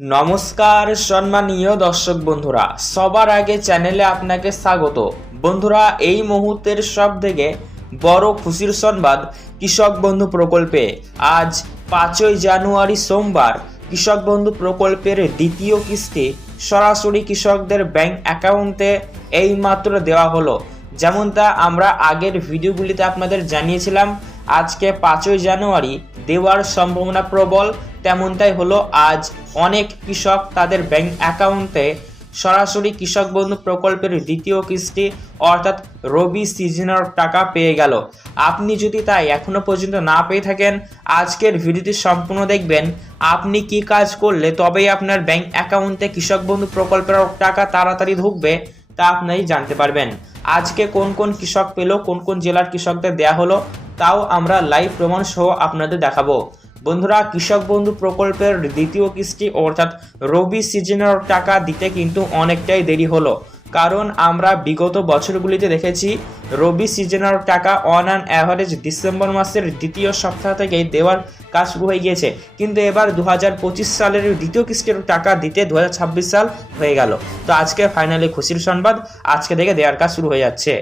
নমস্কার, সম্মানীয় দর্শক বন্ধুরা, সবার আগে চ্যানেলে আপনাকে স্বাগত। বন্ধুরা, এই মুহূর্তের সব থেকে বড় খুশির সংবাদ কৃষক বন্ধু প্রকল্পে। আজ পাঁচই জানুয়ারি সোমবার, কৃষক বন্ধু প্রকল্পের দ্বিতীয় কিস্তি সরাসরি কৃষকদের ব্যাংক অ্যাকাউন্টে এইমাত্র দেওয়া হলো। যেমনটা আমরা আগের ভিডিওগুলিতে আপনাদের জানিয়েছিলাম আজকে পাঁচই জানুয়ারি দেওয়ার সম্ভাবনা প্রবল, তেমনটাই হলো আজ অনেক কৃষক তাদের ব্যাংক অ্যাকাউন্টে সরাসরি কৃষক বন্ধু প্রকল্পের দ্বিতীয় কিস্তি, অর্থাৎ রবি সিজনের টাকা পেয়ে গেল। আপনি যদি তাই এখনও পর্যন্ত না পেয়ে থাকেন, আজকের ভিডিওটি সম্পূর্ণ দেখবেন। আপনি কি কাজ করলে তবেই আপনার ব্যাংক অ্যাকাউন্টে কৃষক বন্ধু প্রকল্পের টাকা তাড়াতাড়ি ঢুকবে, তা আপনি জানতে পারবেন। আজকে কোন কোন কৃষক পেল, কোন কোন জেলার কৃষকদের দেয়া হলো তাও আমরা লাইভ প্রমাণ সহ আপনাদের দেখাবো। বন্ধুরা, কৃষক বন্ধু প্রকল্পের দ্বিতীয় কিস্তি অর্থাৎ রবি সিজনের টাকা দিতে কিন্তু অনেকটাই দেরি হলো। কারণ আমরা বিগত বছরগুলিতে দেখেছি, রবি সিজনের টাকা অন অ্যান অ্যাভারেজ ডিসেম্বর মাসের দ্বিতীয় সপ্তাহ থেকেই দেওয়ার কাজ শুরু হয়ে গিয়েছে। কিন্তু এবার দু হাজার পঁচিশ সালের দ্বিতীয় কিস্তির টাকা দিতে দু হাজার ছাব্বিশ সাল হয়ে গেল। তো আজকে ফাইনালি খুশির সংবাদ, আজকে থেকে দেওয়ার কাজ শুরু হয়ে যাচ্ছে।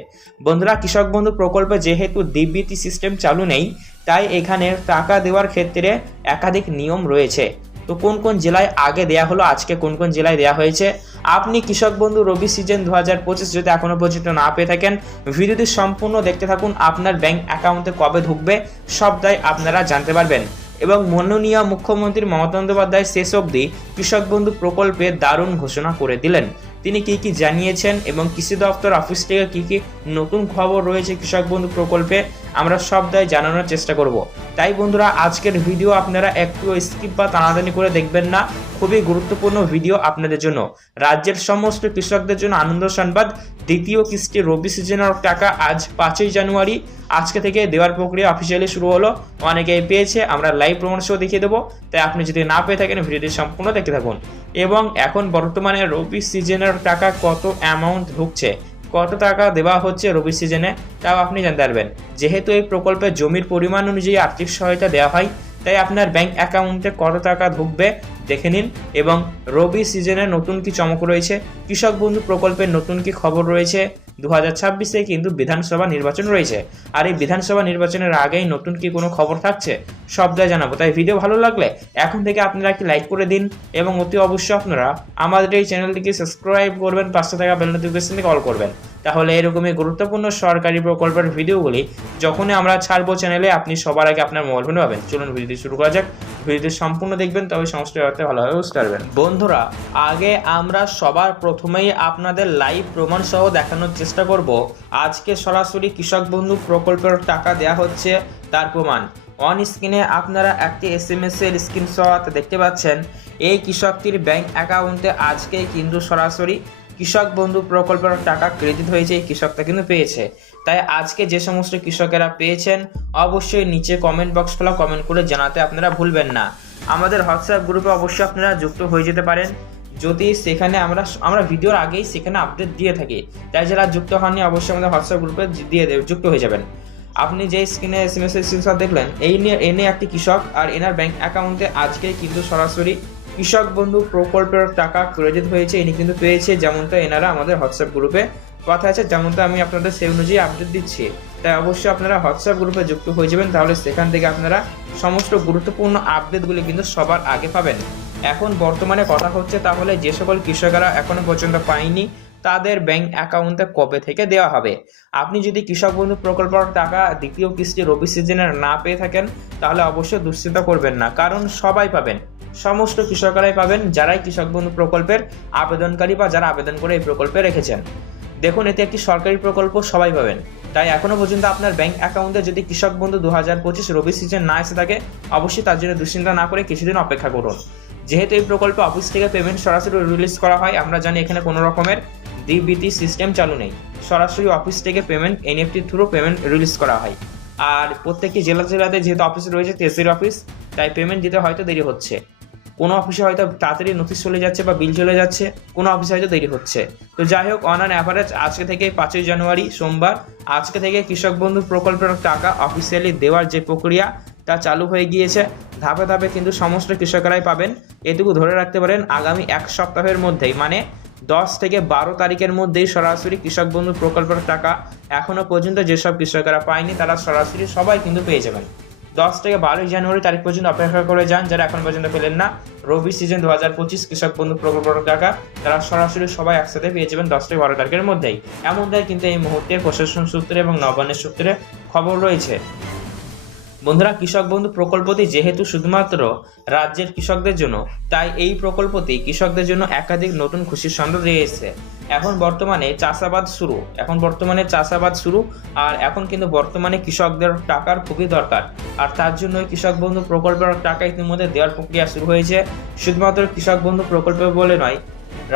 বন্ধুরা, কৃষক বন্ধু প্রকল্পে যেহেতু ডিবিটি সিস্টেম চালু নেই, তাই এখানে টাকা দেওয়ার ক্ষেত্রে একাধিক নিয়ম রয়েছে। তো কোন কোন জেলায় আগে দেয়া হলো, আজকে কোন কোন জেলায় দেয়া হয়েছে? আপনি কৃষক বন্ধু রবি সিজন দু হাজার পঁচিশ যদি এখনও পর্যন্ত না পেয়ে থাকেন, ভিডিওটি সম্পূর্ণ দেখতে থাকুন, আপনার ব্যাংক অ্যাকাউন্টে কবে ঢুকবে সবটাই আপনারা জানতে পারবেন। এবং মাননীয় মুখ্যমন্ত্রী মমতা বন্দ্যোপাধ্যায় শেষ অবধি কৃষক বন্ধু প্রকল্পে দারুণ ঘোষণা করে দিলেন। তিনি কি কি জানিয়েছেন এবং কৃষি দপ্তর অফিস থেকে কি কি নতুন খবর রয়েছে কৃষক বন্ধু প্রকল্পে, আমরা সব দায় জানানোর চেষ্টা করব। তাই বন্ধুরা, আজকের ভিডিও আপনারা একটু স্কিপ বা টানাটানি করে দেখবেন না। খুবই গুরুত্বপূর্ণ ভিডিও আপনাদের জন্য। রাজ্যের সমস্ত কৃষকদের জন্য আনন্দ সংবাদ, দ্বিতীয় কিস্তি রবি সিজনের টাকা আজ পাঁচই জানুয়ারি। আজকে থেকে দেওয়ার প্রক্রিয়া অফিসিয়ালি শুরু হলো। অনেকেই পেয়েছে, আমরা লাইভ প্রমাণ সহ দেখিয়ে দেবো। তাই আপনি যদি না পেয়ে থাকেন, ভিডিওটি সম্পূর্ণ দেখতে থাকুন। এবং এখন বর্তমানে রবি সিজনের টাকা কত অ্যামাউন্ট ঢুকছে? কত টাকা দেওয়া হচ্ছে রবি সিজনে তাও আপনি জানতে পারবেন। যেহেতু এই প্রকল্পে জমির পরিমাণ অনুযায়ী আর্থিক সহায়তা দেওয়া হয়, তাই আপনার ব্যাংক অ্যাকাউন্টে কত টাকা ঢুকবে দেখে নিন এবং রবি সিজনে নতুন কি চমক রয়েছে? কৃষক বন্ধু প্রকল্পের নতুন কি খবর রয়েছে? দু হাজার ছাব্বিশে কিন্তু বিধানসভা নির্বাচন রয়েছে। আর এই বিধানসভা নির্বাচনের আগেই নতুন কি কোনো খবর থাকছে? সবটাই জানাব। তাই ভিডিও ভালো লাগলে এখন থেকে আপনারা একটি লাইক করে দিন এবং অতি অবশ্যই আপনারা আমাদের এই চ্যানেলটিকে সাবস্ক্রাইব করবেন, পাশে থাকা বেল নোটিফিকেশন থেকে অল করবেন। তাহলে এরকমই গুরুত্বপূর্ণ সরকারি প্রকল্পের ভিডিওগুলি যখনই আমরা ছাড়বো চ্যানেলে আপনি সবার আগে আপনার মোবাইল ফোনে পাবেন। চলুন ভিডিওটি শুরু করা যাক। ভিডিওটি সম্পূর্ণ দেখবেন, তবে সমস্ত ব্যাপারটা ভালোভাবে বুঝতে পারবেন। বন্ধুরা, আগে আমরা সবার প্রথমেই আপনাদের লাইভ প্রমাণ সহ দেখানোর চেষ্টা করব। আজকে সরাসরি কৃষক বন্ধু প্রকল্পের টাকা দেয়া হচ্ছে তার প্রমাণ। অন স্ক্রিনে আপনারা একটি এস এম এস এর স্ক্রিনশট দেখতে পাচ্ছেন। এই কৃষকটির ব্যাংক অ্যাকাউন্টে আজকে কিন্তু সরাসরি কৃষক বন্ধু প্রকল্পের টাকা ক্রেডিট হয়েছে কৃষকটা কিন্তু পেয়েছে। তাই আজকে যে সমস্ত কৃষকেরা পেয়েছেন, অবশ্যই নিচে কমেন্ট বক্স কমেন্ট করে জানাতে আপনারা ভুলবেন না। আমাদের হোয়াটসঅ্যাপ গ্রুপে অবশ্যই আপনারা যুক্ত হয়ে যেতে পারেন। যদি সেখানে আমরা আমরা ভিডিওর আগেই সেখানে আপডেট দিয়ে থাকি, তাই যারা যুক্ত হননি অবশ্যই আমাদের হোয়াটসঅ্যাপ গ্রুপে দিয়ে দেবে, যুক্ত হয়ে যাবেন। আপনি যে স্ক্রিনে এস এম এস দেখলেন, এই নিয়ে এনে একটি কৃষক আর এনার ব্যাংক অ্যাকাউন্টে আজকে কিন্তু সরাসরি কৃষক বন্ধু প্রকল্পের টাকা ক্রেডিট হয়েছে, ইনি কিন্তু পেয়েছে যেমনটা এনারা আমাদের হোয়াটসঅ্যাপ গ্রুপে কথা আছে, যেমনটা আমি আপনাদের সেই অনুযায়ী আপডেট দিচ্ছি। তাই অবশ্যই আপনারা হোয়াটসঅ্যাপ গ্রুপে যুক্ত হয়ে যাবেন, তাহলে সেখান থেকে আপনারা সমস্ত গুরুত্বপূর্ণ আপডেটগুলি কিন্তু সবার আগে পাবেন। এখন বর্তমানে কথা হচ্ছে তাহলে যে সকল কৃষকেরা এখনও পর্যন্ত পায়নি, তাদের ব্যাংক অ্যাকাউন্টে কবে থেকে দেওয়া হবে? আপনি যদি কৃষক বন্ধু প্রকল্পের টাকা দ্বিতীয় কিস্তি রবি সিজনের না পেয়ে থাকেন, তাহলে অবশ্যই দুশ্চিন্তা করবেন না, কারণ সবাই পাবেন। সমস্ত কৃষকরাই পাবেন, যারাই কৃষক বন্ধু প্রকল্পের আবেদনকারী বা যারা আবেদন করে এই প্রকল্পে রেখেছেন। দেখুন, এতে একটি সরকারি প্রকল্প সবাই পাবেন। তাই এখনও পর্যন্ত আপনার ব্যাংক অ্যাকাউন্টে যদি কৃষক বন্ধু দু হাজার পঁচিশ রবি সিজন না এসে থাকে, অবশ্যই তার জন্য দুশ্চিন্তা না করে কিছুদিন অপেক্ষা করুন। যেহেতু এই প্রকল্পে অফিস থেকে পেমেন্ট সরাসরি রিলিজ করা হয়, আমরা জানি এখানে কোনো রকমের ডিবিটি সিস্টেম চালু নেই। সরাসরি অফিস থেকে payment NFT through payment release করা হয়। আর প্রত্যেকটি জেলা জেলাতে যেহেতু অফিস রয়েছে তেসির অফিস তাই পেমেন্ট দিতে হয়তো দেরি হচ্ছে। কোনো অফিসে হয়তো তাড়াতাড়ি নোটিশ চলে যাচ্ছে বা বিল চলে যাচ্ছে, কোনো অফিসে হয়তো দেরি হচ্ছে। তো যাই হোক অন অ্যান অ্যাভারেজ আজকে থেকে পাঁচই জানুয়ারি, সোমবার, আজকে থেকে কৃষক বন্ধু প্রকল্পের টাকা অফিসিয়ালি দেওয়ার যে প্রক্রিয়া তা চালু হয়ে গিয়েছে। ধাপে ধাপে কিন্তু সমস্ত কৃষকরাই পাবেন। এটুকু ধরে রাখতে পারেন, আগামী এক সপ্তাহের মধ্যেই মানে দশ থেকে বারো তারিখের মধ্যেই সরাসরি কৃষক বন্ধু প্রকল্পের টাকা এখনও পর্যন্ত যেসব কৃষকেরা পায়নি, তারা সরাসরি সবাই কিন্তু পেয়ে যাবেন। দশ থেকে বারোই জানুয়ারি তারিখ পর্যন্ত অপেক্ষা করে যান, যারা এখন পর্যন্ত পেলেন না। রবি সিজন দু হাজার পঁচিশ, কৃষক বন্ধু প্রকল্পের টাকা তারা সরাসরি সবাই একসাথে পেয়ে যাবেন দশ থেকে বারো তারিখের মধ্যেই। এমনটাই কিন্তু এই মুহূর্তে প্রশাসন সূত্রে এবং নবান্নের সূত্রে খবর রয়েছে। বন্ধুরা, কৃষক বন্ধু প্রকল্পটি যেহেতু শুধুমাত্র রাজ্যের কৃষকদের জন্য, তাই এই প্রকল্পটি কৃষকদের জন্য একাধিক নতুন খুশির সংবাদ রয়েছে। এখন বর্তমানে চাষাবাদ শুরু, এখন বর্তমানে চাষাবাদ শুরু, আর এখন কিন্তু বর্তমানে কৃষকদের টাকার খুবই দরকার। আর তার জন্য কৃষক বন্ধু প্রকল্পের টাকা ইতিমধ্যে দেওয়ার প্রক্রিয়া শুরু হয়েছে। শুধুমাত্র কৃষক বন্ধু প্রকল্প বলে নয়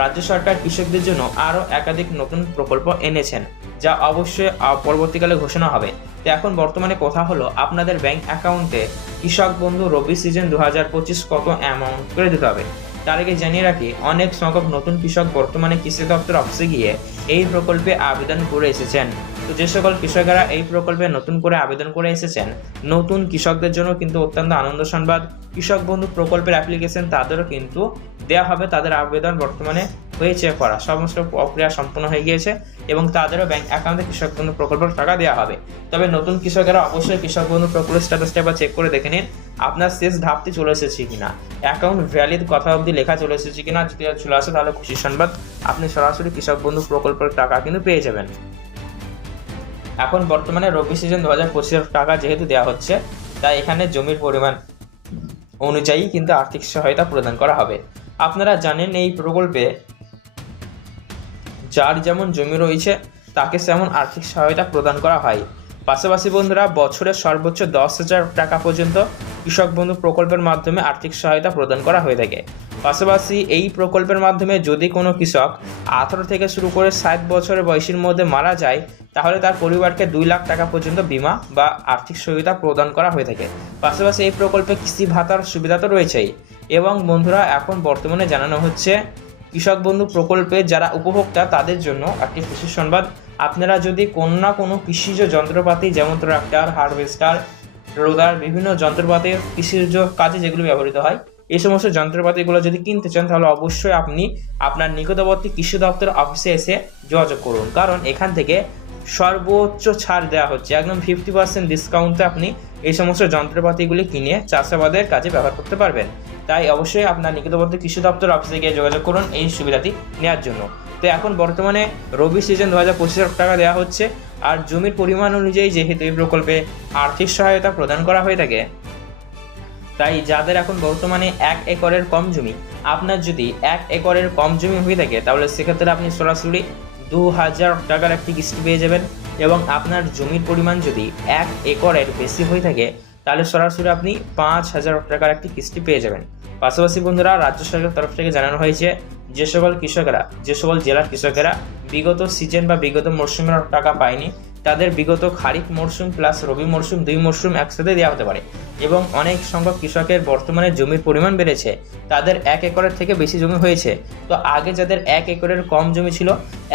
রাজ্য সরকার কৃষকদের জন্য আরও একাধিক নতুন প্রকল্প এনেছেন, যা অবশ্যই পরবর্তীকালে ঘোষণা হবে। তো এখন বর্তমানে কথা হলো, আপনাদের ব্যাংক অ্যাকাউন্টে কৃষক বন্ধু রবি সিজন দু পঁচিশ কত অ্যামাউন্ট করে দিতে হবে? তার আগে জানিয়ে রাখি, অনেক সংখ্যক নতুন কৃষক বর্তমানে কৃষি দপ্তর অফিসে গিয়ে এই প্রকল্পে আবেদন করে এসেছেন। তো যে সকল কৃষকেরা এই প্রকল্পে নতুন করে আবেদন করে এসেছেন, নতুন কৃষকদের জন্য কিন্তু অত্যন্ত আনন্দ সংবাদ। কৃষক বন্ধু প্রকল্পের অ্যাপ্লিকেশন তাদেরও কিন্তু দেওয়া হবে, তাদের আবেদন বর্তমানে হয়েছে, করা সমস্ত প্রক্রিয়া সম্পূর্ণ হয়ে গিয়েছে এবং তাদেরও ব্যাংক অ্যাকাউন্টে কৃষক বন্ধু প্রকল্পের টাকা দেওয়া হবে। তবে নতুন কৃষকেরা অবশ্যই কৃষক বন্ধু প্রকল্পের স্ট্যাটাসটা একবার চেক করে দেখে নিন, আপনার শেষ ধাপটি চলে এসেছে কিনা। অ্যাকাউন্ট ভ্যালিড কথা অবধি লেখা চলে এসেছে কিনা, যদি চলে আসে তাহলে খুশি সংবাদ, আপনি সরাসরি কৃষক বন্ধু প্রকল্পের টাকা কিন্তু পেয়ে যাবেন। এখন বর্তমানে রবি সিজন দু হাজার পঁচিশের টাকা যেহেতু দেওয়া হচ্ছে, তাই এখানে জমির পরিমাণ অনুযায়ী কিন্তু আর্থিক সহায়তা প্রদান করা হবে। আপনারা জানেন এই প্রকল্পে যার যেমন জমি রয়েছে, তাকে সেমন আর্থিক সহায়তা প্রদান করা হয়। পাশাপাশি বন্ধুরা, বছরে সর্বোচ্চ দশ হাজার টাকা পর্যন্ত কৃষক বন্ধু প্রকল্পের মাধ্যমে আর্থিক সহায়তা প্রদান করা হয়ে থাকে। পাশাপাশি এই প্রকল্পের মাধ্যমে যদি কোনো কৃষক আঠারো থেকে শুরু করে ষাট বছরের বয়সের মধ্যে মারা যায়, তাহলে তার পরিবারকে দুই লাখ টাকা পর্যন্ত বিমা বা আর্থিক সহায়তা প্রদান করা হয়ে থাকে। পাশাপাশি এই প্রকল্পে কৃষি ভাতার সুবিধা তো রয়েছেই। এবং বন্ধুরা, এখন বর্তমানে জানানো হচ্ছে কৃষক বন্ধু প্রকল্পে যারা উপভোক্তা, তাদের জন্য একটি খুশির সংবাদ। আপনারা যদি কোনো না কোনো কৃষিজ যন্ত্রপাতি, যেমন ট্রাক্টর হারভেস্টার রোদার বিভিন্ন যন্ত্রপাতি, কৃষিজ কাজে যেগুলো ব্যবহৃত হয় এই সমস্ত যন্ত্রপাতিগুলো যদি কিনতে চান, তাহলে অবশ্যই আপনি আপনার নিকটবর্তী কৃষি দপ্তর অফিসে এসে যোগাযোগ করুন। কারণ এখান থেকে সর্বোচ্চ ছাড় দেওয়া হচ্ছে। একদম ফিফটি পার্সেন্ট ডিসকাউন্টে আপনি এই সমস্ত যন্ত্রপাতিগুলি কিনে চাষাবাদের কাজে ব্যবহার করতে পারবেন। তাই অবশ্যই আপনার নিকটবর্তী কৃষি দপ্তর অফিসে গিয়ে যোগাযোগ করুন এই সুবিধাটি নেওয়ার জন্য। তো এখন বর্তমানে রবি সিজন দু হাজার পঁচিশ টাকা দেওয়া হচ্ছে। আর জমির পরিমাণ অনুযায়ী যেহেতু এই প্রকল্পে আর্থিক সহায়তা প্রদান করা হয়ে থাকে, তাই যাদের এখন বর্তমানে এক একরের কম জমি, আপনার যদি এক একরের কম জমি হয়ে থাকে, তাহলে সেক্ষেত্রে আপনি সরাসরি দু হাজার টাকার একটি কিস্তি পেয়ে যাবেন। এবং আপনার জমির পরিমাণ যদি এক একরের বেশি হয়ে থাকে, তাহলে সরাসরি আপনি পাঁচ হাজার টাকার একটি কিস্তি পেয়ে যাবেন। পাশাপাশি বন্ধুরা, রাজ্য সরকারের তরফ থেকে জানানো হয়েছে যে সকল কৃষকেরা, যে সকল জেলার কৃষকেরা বিগত সিজন বা বিগত মরশুমের টাকা পায়নি তাদের বিগত খারিফ মরশুম প্লাস রবি মরশুম দুই মরশুম একসাথে দেওয়া হতে পারে এবং অনেক সংখ্যক কৃষকের বর্তমানে জমির পরিমাণ বেড়েছে। তাদের এক একরের থেকে বেশি জমি হয়েছে। তো আগে যাদের এক একরের কম জমি ছিল,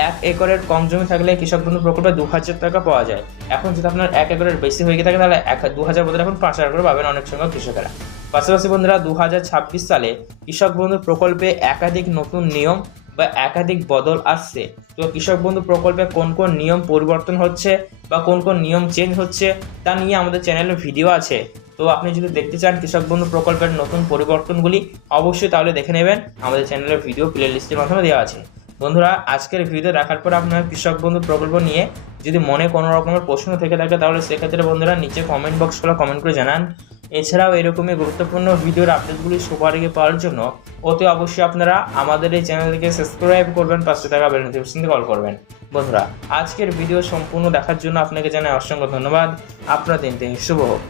এক একরের কম জমি থাকলে কৃষক বন্ধু প্রকল্পে দু হাজার টাকা পাওয়া যায়। এখন যদি আপনার এক একরের বেশি হয়ে গিয়ে থাকে, তাহলে এক দু হাজার বদলে এখন পাঁচ হাজার করে পাবেন অনেক সংখ্যক কৃষকেরা। পাশাপাশি বন্ধুরা, দু হাজার ছাব্বিশ সালে কৃষক বন্ধু প্রকল্পে একাধিক নতুন নিয়ম বা একাধিক বদল আসছে। তো কৃষক বন্ধু প্রকল্পে কোন কোন নিয়ম পরিবর্তন হচ্ছে বা কোন কোন নিয়ম চেঞ্জ হচ্ছে তা নিয়ে আমাদের চ্যানেলে ভিডিও আছে। তো আপনি যদি দেখতে চান কৃষক বন্ধু প্রকল্পের নতুন পরিবর্তনগুলি, অবশ্যই তাহলে দেখে নেবেন। আমাদের চ্যানেলের ভিডিও প্লে লিস্টের মাধ্যমে দেওয়া আছে। বন্ধুরা, আজকের ভিডিও দেখার পর আপনার কৃষক বন্ধু প্রকল্প নিয়ে যদি মনে কোনো রকমের প্রশ্ন থেকে থাকে তাহলে সেক্ষেত্রে বন্ধুরা নিচে কমেন্ট বক্স খোলা কমেন্ট করে জানান। এছাড়াও এরকমই গুরুত্বপূর্ণ ভিডিওর আপডেটগুলি সবার আগে পাওয়ার জন্য অতি অবশ্যই আপনারা আমাদের এই চ্যানেলকে সাবস্ক্রাইব করবেন পাঁচশো টাকা বেল নোটিফিকেশনটি কল করবেন। বন্ধুরা, আজকের ভিডিও সম্পূর্ণ দেখার জন্য আপনাকে জানাই অসংখ্য ধন্যবাদ। আপনার দিন দিন শুভ হোক।